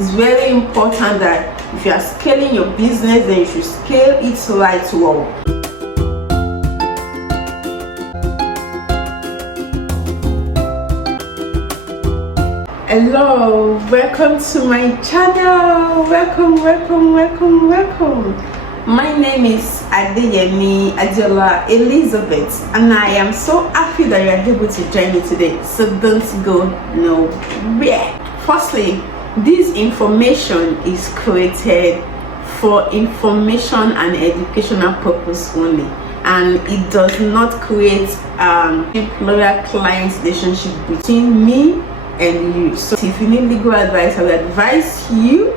It's very important that if you are scaling your business, then you should scale it right well. Hello, welcome to my channel. Welcome. My name is Adiola Elizabeth, and I am so happy that you are able to join me today. So don't go nowhere. Firstly, this information is created for information and educational purpose only, and it does not create lawyer-client relationship between me and you. So if you need legal advice, I would advise you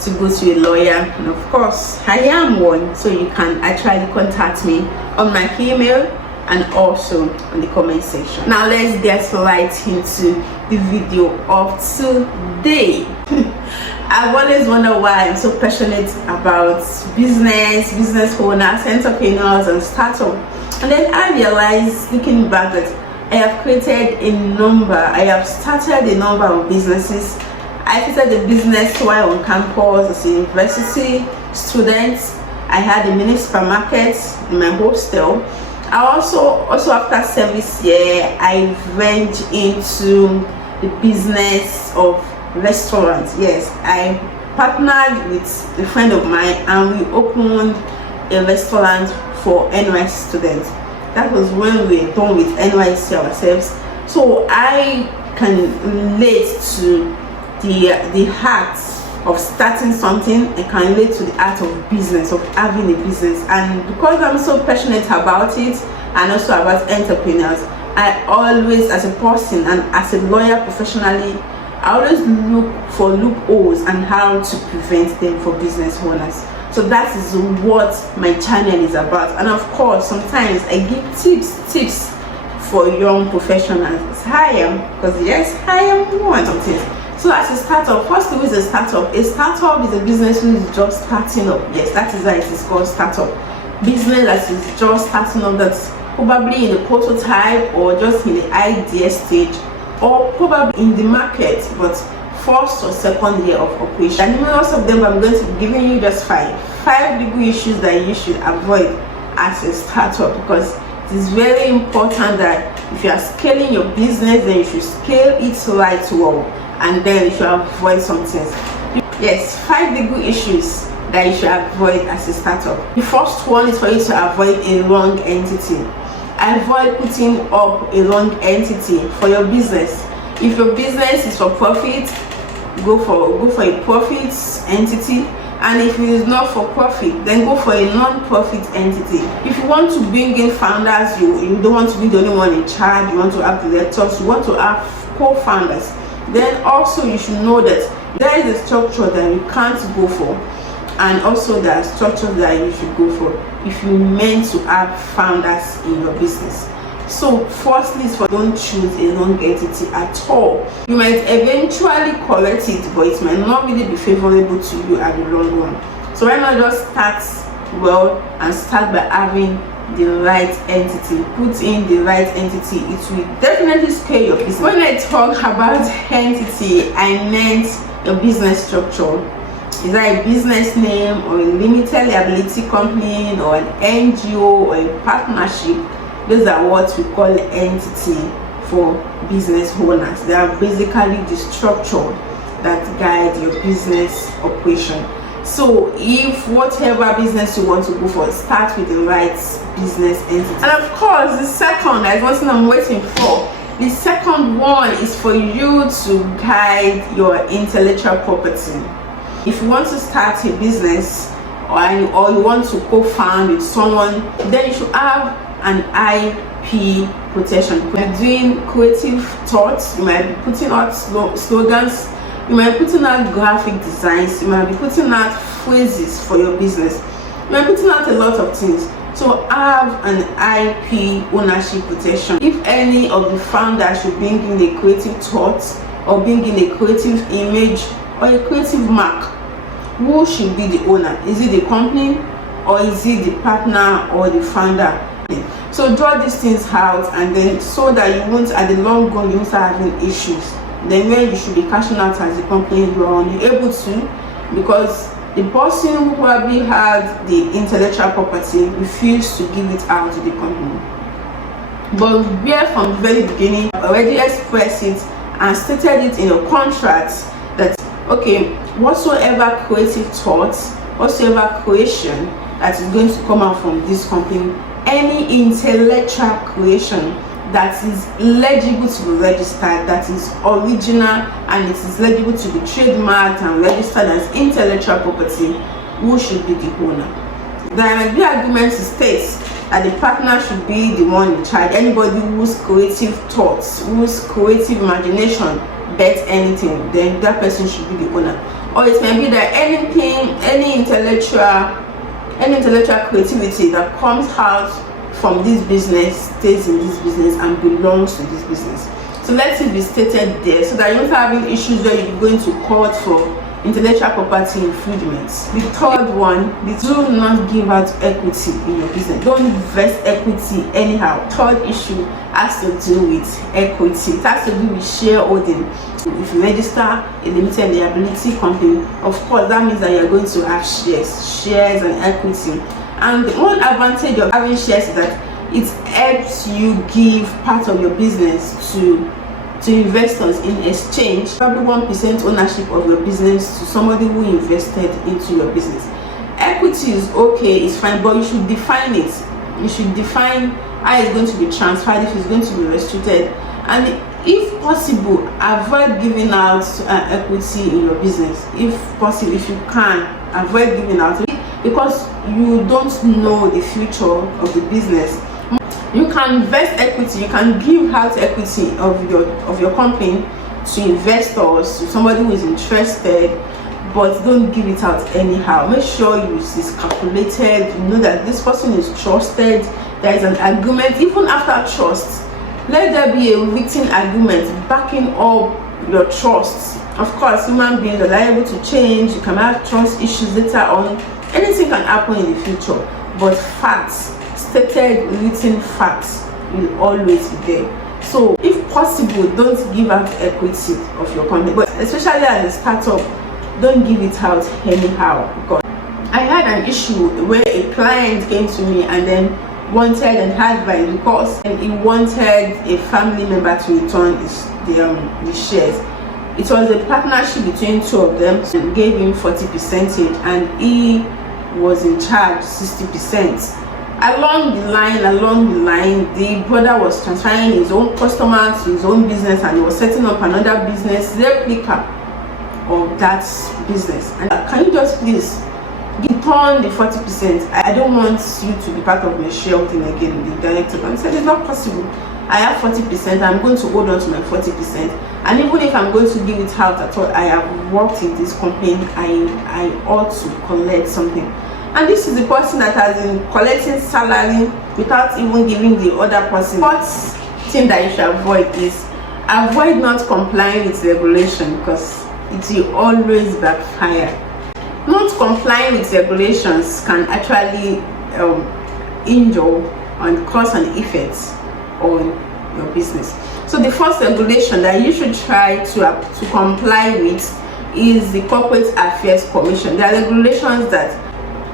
to go to a lawyer, and of course I am one, so you can actually contact me on my email and also on the comment section. Now let's get right into the video of today. I've always wondered why I'm so passionate about business owners, entrepreneurs and startups, and then I realized, looking back, that I have started a number of businesses. I started a business while on campus as a university student. I had a mini supermarket in my hostel. I also after service year, I went into the business of restaurants. Yes, I partnered with a friend of mine and we opened a restaurant for NYC students. That was when we were done with NYC ourselves. So I can relate to the heart of starting something. I can relate to the art of business, of having a business. And because I'm so passionate about it and also about entrepreneurs, I always, as a person and as a lawyer professionally, I always look for loopholes and how to prevent them for business owners. So that is what my channel is about. And of course, sometimes I give tips for young professionals. I am one of it. So as a startup, first thing is a startup. A startup is a business who is just starting up. Yes, that is why it is called startup. Business that is just starting up, that's probably in the prototype or just in the idea stage, or probably in the market, but first or second year of operation. And most of them, I'm going to be giving you just five legal issues that you should avoid as a startup, because it is very important that if you are scaling your business, then you should scale it right well, and then you should avoid some things. Yes, 5 legal issues that you should avoid as a startup. The first one is for you to avoid a wrong entity. Avoid putting up a wrong entity for your business. If your business is for profit, go for a profit entity, and if it is not for profit, then go for a non-profit entity. If you want to bring in founders, you don't want to be the only one in charge, you want to have directors, you want to have co-founders, then also you should know that there is a structure that you can't go for, and also there are structures that you should go for if you meant to have founders in your business. So firstly, don't choose a wrong entity at all. You might eventually correct it, but it might not really be favorable to you at the long run. So why not just start well and start by having the right entity. Put in the right entity. It will definitely scale your business. When I talk about entity, I meant your business structure. Is that a business name or a limited liability company or an NGO or a partnership? Those are what we call entity for business owners. They are basically the structure that guide your business operation. So if whatever business you want to go for, start with the right business entity. And of course, the second, that's one thing I'm waiting for. The second one is for you to guide your intellectual property. If you want to start a business or you want to co-found with someone, then you should have an IP protection. You're doing creative thoughts, you might be putting out slogans, you might be putting out graphic designs, you might be putting out phrases for your business, you might be putting out a lot of things. So have an IP ownership protection. If any of the founders should bring in a creative thought or bring in a creative image or a creative mark, who should be the owner? Is it the company or is it the partner or the founder? So draw these things out, and then so that you won't, at the long run, you won't start having issues then when you should be cashing out as a company, you are unable to, because the person who probably had the intellectual property refused to give it out to the company. But where from the very beginning already expressed it and stated it in your contract that okay, whatsoever creative thoughts, whatsoever creation that is going to come out from this company, any intellectual creation that is legible to be registered, that is original and it is legible to be trademarked and registered as intellectual property, who should be the owner? There might be arguments to state that the partner should be the one in charge. Anybody whose creative thoughts, whose creative imagination bets anything, then that person should be the owner. Or it may be that any intellectual creativity that comes out from this business stays in this business and belongs to this business. So let it be stated there so that you don't have any issues where you're going to court for intellectual property infringements. The third one, do not give out equity in your business. Don't invest equity anyhow. Third issue has to do with equity. It has to do with shareholding. If you register a limited liability company, of course that means that you're going to have shares and equity. And one advantage of having shares is that it helps you give part of your business to investors in exchange, probably 1% ownership of your business to somebody who invested into your business. Equity is okay, it's fine, but you should define it. You should define how it's going to be transferred, if it's going to be restricted, and if possible, avoid giving out equity in your business. If possible, if you can, avoid giving out, because you don't know the future of the business. You can invest equity, you can give out equity of your company to investors, to somebody who is interested, but don't give it out anyhow. Make sure it's calculated, you know that this person is trusted, there is an agreement. Even after trust, let there be a written agreement backing up your trust. Of course, human beings are liable to change, you can have trust issues later on, anything can happen in the future, but facts, stated written facts, will always be there. So if possible, don't give out equity of your company, but especially as a startup, don't give it out anyhow. Because I had an issue where a client came to me and then wanted an advice because he wanted a family member to return the shares. It was a partnership between two of them, so they gave him 40% and he was in charge 60%. Along the line, the brother was transferring his own customers to his own business, and he was setting up another business replica of that business. And can you just please return the 40%? I don't want you to be part of my shareholding again. The director and said it's not possible. I have 40%. I'm going to hold on to my 40%. And even if I'm going to give it out at all, I have worked in this company. I ought to collect something. And this is the person that has been collecting salary without even giving the other person. What thing that you should avoid is avoid not complying with regulation, because it will always backfire. Not complying with regulations can actually injure and cause an effect on your business. So the first regulation that you should try to comply with is the Corporate Affairs Commission. There are regulations that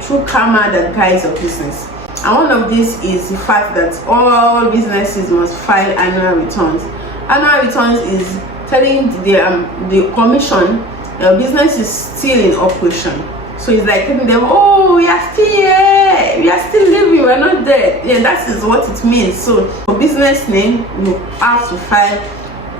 true karma that guides your business, and one of these is the fact that all businesses must file annual returns. Annual returns is telling the commission your business is still in operation. So it's like telling them, oh, we are still here, we are still living, we are not dead. Yeah, that is what it means. So for business name, you have to file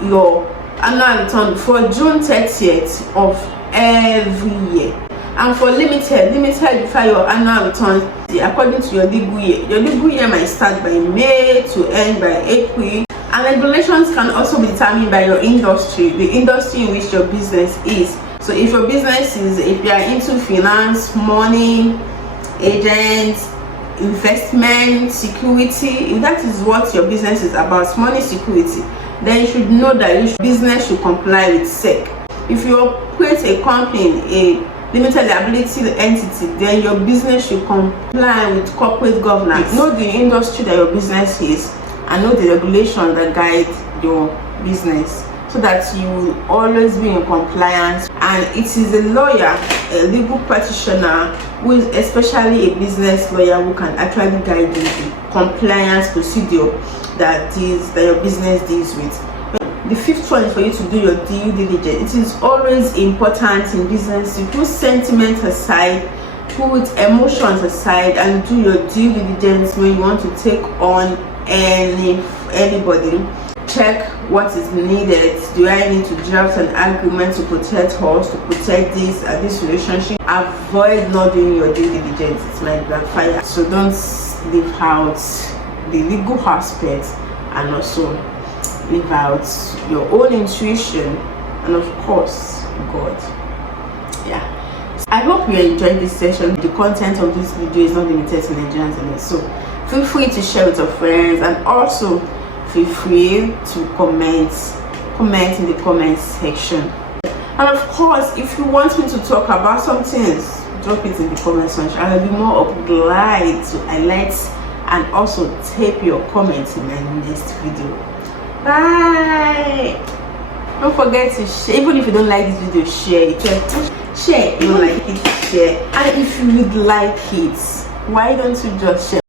your annual return before June 30th of every year. And for limited, you file your annual returns according to your legal year. Your legal year might start by May to end by April. And regulations can also be determined by your industry, the industry in which your business is. So if your business is, if you are into finance, money, agents, investment, security, if that is what your business is about, money security, then you should know that your business should comply with SEC. If you operate a company, a limited liability entity, then your business should comply with corporate governance. Know the industry that your business is and know the regulation that guide your business. so that you will always be in compliance. And it is a lawyer, a legal practitioner, who is especially a business lawyer, who can actually guide you the compliance procedure that your business deals with. The fifth one is for you to do your due diligence. It is always important in business to put sentiment aside, put emotions aside, and do your due diligence when you want to take on anybody. Check what is needed. Do I need to draft an agreement to protect us, to protect this relationship? Avoid not doing your due diligence. It might backfire. So don't leave out the legal aspect, and also leave out your own intuition, and of course God. Yeah, I hope you enjoyed this session. The content of this video is not limited to Nigerians alone, so feel free to share with your friends, and also feel free to comment in the comment section. And of course, if you want me to talk about some things, drop it in the comment section. I will be more obliged to highlight and also tape your comments in my next video. Bye. Don't forget to share. Even if you don't like this video, share it. Share. If you don't like it, share. And if you would like it, why don't you just share?